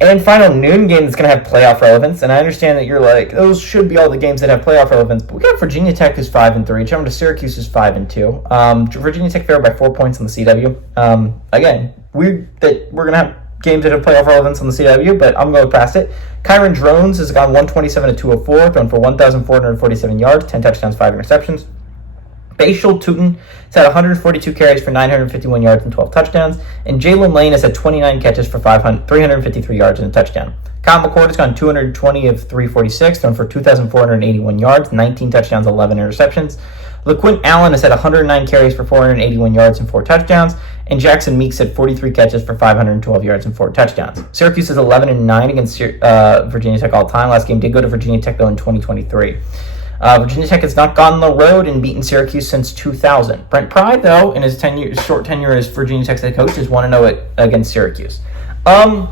And then final noon game that's going to have playoff relevance. And I understand that you're like, those should be all the games that have playoff relevance. But we got Virginia Tech, who's 5-3. Jumping to Syracuse, who's 5-2. Virginia Tech favored by 4 points on the CW. Again, weird that we're going to have games that have playoff relevance on the CW, but I'm going past it. Kyron Drones has gone 127-204, thrown for 1,447 yards, 10 touchdowns, 5 interceptions. Bashal Tootin has had 142 carries for 951 yards and 12 touchdowns. And Jalen Lane has had 29 catches for 353 yards and a touchdown. Kyle McCord has gone 220 of 346, thrown for 2,481 yards, 19 touchdowns, 11 interceptions. LaQuint Allen has had 109 carries for 481 yards and 4 touchdowns. And Jackson Meeks had 43 catches for 512 yards and 4 touchdowns. Syracuse is 11-9 against Virginia Tech all time. Last game did go to Virginia Tech, though, in 2023. Virginia Tech has not gone on the road and beaten Syracuse since 2000. Brent Pry, though, in his short tenure as Virginia Tech's head coach, is 1-0 against Syracuse. I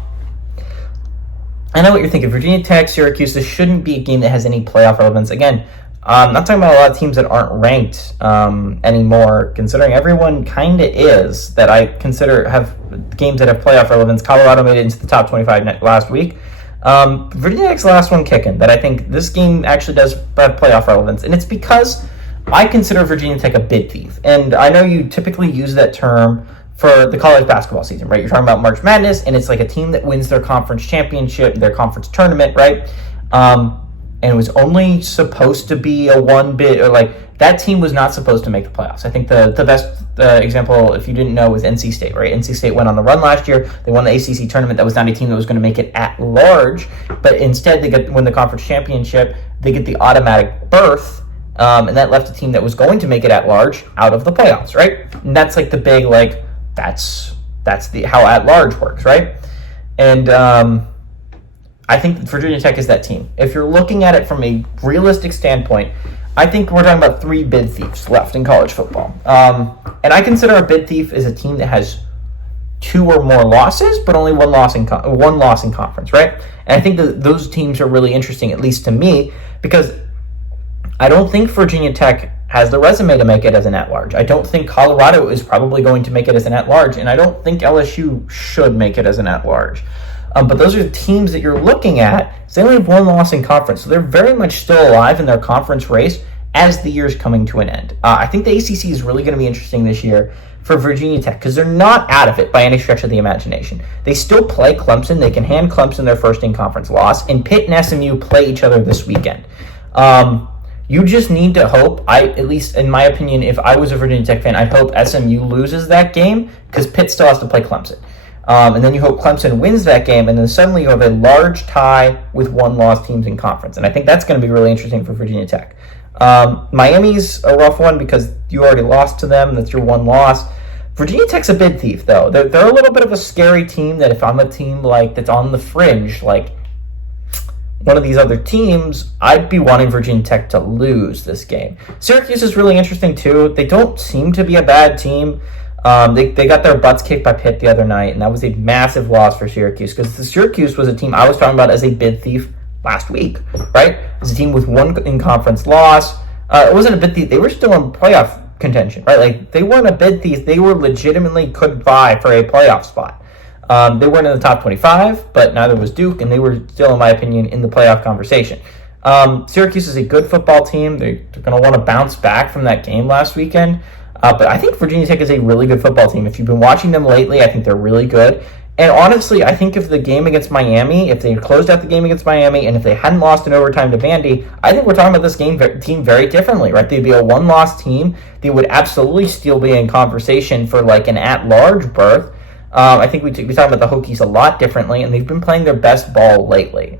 know what you're thinking. Virginia Tech, Syracuse, this shouldn't be a game that has any playoff relevance. Again, I'm not talking about a lot of teams that aren't ranked anymore, considering everyone kind of is, that I consider have games that have playoff relevance. Colorado made it into the top 25 last week. Virginia Tech's last one kicking, that I think this game actually does have playoff relevance, and it's because I consider Virginia Tech a bid thief. And I know you typically use that term for the college basketball season, right? You're talking about March Madness, and it's like a team that wins their conference championship, their conference tournament, right? And it was only supposed to be a one bid, or like that team was not supposed to make the playoffs. I think the best example, if you didn't know, was NC State, right? NC State went on the run last year. They won the ACC tournament. That was not a team that was going to make it at large, but instead they win the conference championship. They get the automatic berth, and that left a team that was going to make it at large out of the playoffs, right? And that's like the big, like, that's the how at large works, right? And I think that Virginia Tech is that team. If you're looking at it from a realistic standpoint, I think we're talking about 3 bid thieves left in college football. And I consider a bid thief as a team that has 2 or more losses, but only one loss in conference, right? And I think that those teams are really interesting, at least to me, because I don't think Virginia Tech has the resume to make it as an at-large. I don't think Colorado is probably going to make it as an at-large, and I don't think LSU should make it as an at-large. But those are the teams that you're looking at. So they only have 1 loss in conference. So they're very much still alive in their conference race as the year's coming to an end. I think the ACC is really going to be interesting this year for Virginia Tech because they're not out of it by any stretch of the imagination. They still play Clemson. They can hand Clemson their first in-conference loss. And Pitt and SMU play each other this weekend. You just need to hope, at least in my opinion, if I was a Virginia Tech fan, I'd hope SMU loses that game because Pitt still has to play Clemson. And then you hope Clemson wins that game, and then suddenly you have a large tie with 1-loss teams in conference. And I think that's going to be really interesting for Virginia Tech. Miami's a rough one because you already lost to them. That's your 1 loss. Virginia Tech's a bid thief, though. They're a little bit of a scary team that if I'm a team like that's on the fringe, like one of these other teams, I'd be wanting Virginia Tech to lose this game. Syracuse is really interesting, too. They don't seem to be a bad team. They got their butts kicked by Pitt the other night, and that was a massive loss for Syracuse because the Syracuse was a team I was talking about as a bid thief last week, right? As a team with 1 in-conference loss. It wasn't a bid thief. They were still in playoff contention, right? Like, they weren't a bid thief. They were legitimately could vie for a playoff spot. They weren't in the top 25, but neither was Duke, and they were still, in my opinion, in the playoff conversation. Syracuse is a good football team. They're going to want to bounce back from that game last weekend. But I think Virginia Tech is a really good football team. If you've been watching them lately, I think they're really good. And honestly, I think if the game against Miami, if they had closed out the game against Miami, and if they hadn't lost in overtime to Vandy, I think we're talking about this team very differently, right? They'd be a 1-loss team. They would absolutely still be in conversation for like an at-large berth. I think we talk about the Hokies a lot differently, and they've been playing their best ball lately.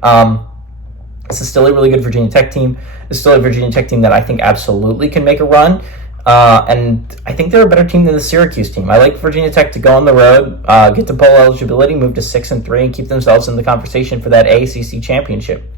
This is still a really good Virginia Tech team. It's still a Virginia Tech team that I think absolutely can make a run. And I think they're a better team than the Syracuse team. I like Virginia Tech to go on the road, get to bowl eligibility, move to 6-3, and keep themselves in the conversation for that ACC championship.